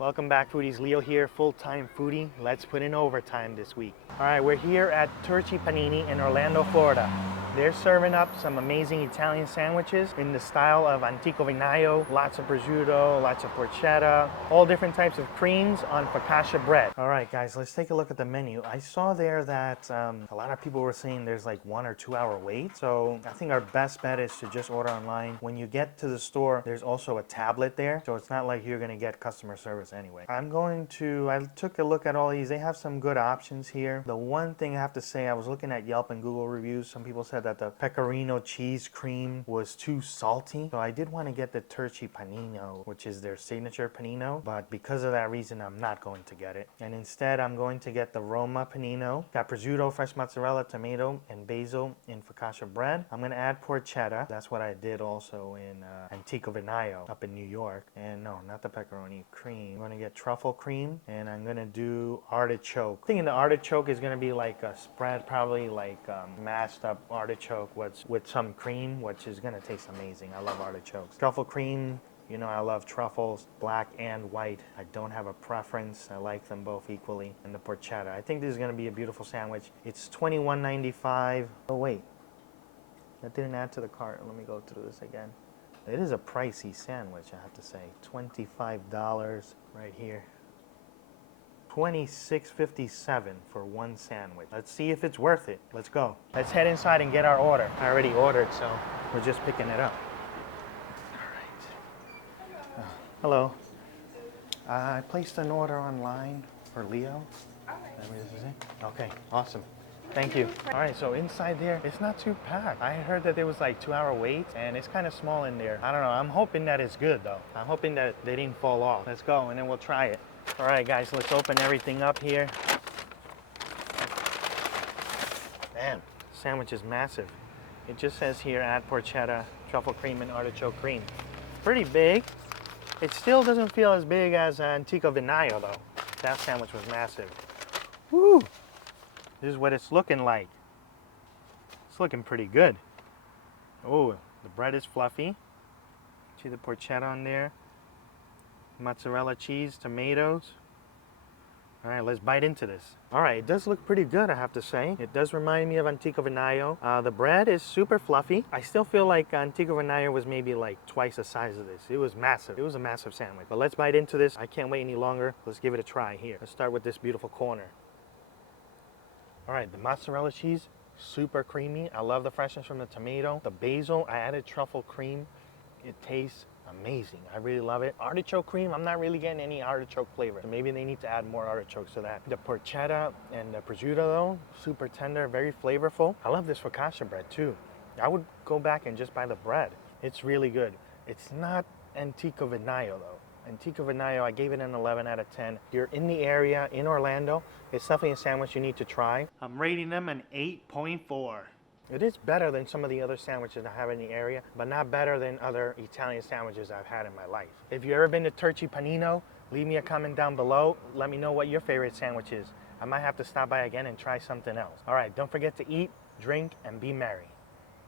Welcome back, foodies. Leo here, full-time foodie. Let's put in overtime this week. All right, we're here at Turci Panino in Orlando, Florida. They're serving up some amazing Italian sandwiches in the style of antico vinaio, lots of prosciutto, lots of porchetta, all different types of creams on focaccia bread. All right, guys, let's take a look at the menu. I saw there that a lot of people were saying there's like 1 or 2 hour wait. So I think our best bet is to just order online. When you get to the store, there's also a tablet there. So it's not like you're gonna get customer service anyway. I took a look at all these. They have some good options here. The one thing I have to say, I was looking at Yelp and Google reviews. Some people said that the pecorino cheese cream was too salty. So I did want to get the Turci Panino, which is their signature panino. But because of that reason, I'm not going to get it. And instead, I'm going to get the Roma Panino. Got prosciutto, fresh mozzarella, tomato, and basil in focaccia bread. I'm going to add porchetta. That's what I did also in Antico Vinaio up in New York. And no, not the pepperoni cream. I'm going to get truffle cream, and I'm going to do artichoke. I'm thinking the artichoke is going to be like a spread, probably like mashed up artichoke with some cream, which is going to taste amazing. I love artichokes. Truffle cream. You know, I love truffles, black and white. I don't have a preference. I like them both equally. And the porchetta. I think this is going to be a beautiful sandwich. It's $21.95. Oh, wait. That didn't add to the cart. Let me go through this again. It is a pricey sandwich, I have to say. $25 right here. $26.57 for one sandwich. Let's see if it's worth it. Let's go. Let's head inside and get our order. I already ordered, so we're just picking it up. Hello. I placed an order online for Leo. This is it? Okay, awesome. Thank you. All right, so inside there, it's not too packed. I heard that there was like 2 hour wait, and it's kind of small in there. I don't know. I'm hoping that it's good, though. I'm hoping that they didn't fall off. Let's go, and then we'll try it. All right, guys, let's open everything up here. Man, sandwich is massive. It just says here, add porchetta, truffle cream, and artichoke cream. Pretty big. It still doesn't feel as big as Antico Vinaio, though. That sandwich was massive. Woo! This is what it's looking like. It's looking pretty good. Oh, the bread is fluffy. See the porchetta on there. Mozzarella cheese, tomatoes. All right, let's bite into this. All right, it does look pretty good, I have to say. It does remind me of Antico Vinaio. The bread is super fluffy. I still feel like Antico Vinaio was maybe like twice the size of this. It was massive. It was a massive sandwich. But let's bite into this. I can't wait any longer. Let's give it a try here. Let's start with this beautiful corner. All right, the mozzarella cheese, super creamy. I love the freshness from the tomato. The basil, I added truffle cream. It tastes amazing. I really love it. Artichoke cream, I'm not really getting any artichoke flavor. So maybe they need to add more artichokes to that. The porchetta and the prosciutto though, super tender, very flavorful. I love this focaccia bread too. I would go back and just buy the bread. It's really good. It's not Antico Vinaio though. Antico Vinaio, I gave it an 11 out of 10. If you're in the area, in Orlando, it's definitely a sandwich you need to try. I'm rating them an 8.4. It is better than some of the other sandwiches I have in the area, but not better than other Italian sandwiches I've had in my life. If you've ever been to Turci Panino, leave me a comment down below. Let me know what your favorite sandwich is. I might have to stop by again and try something else. All right, don't forget to eat, drink, and be merry.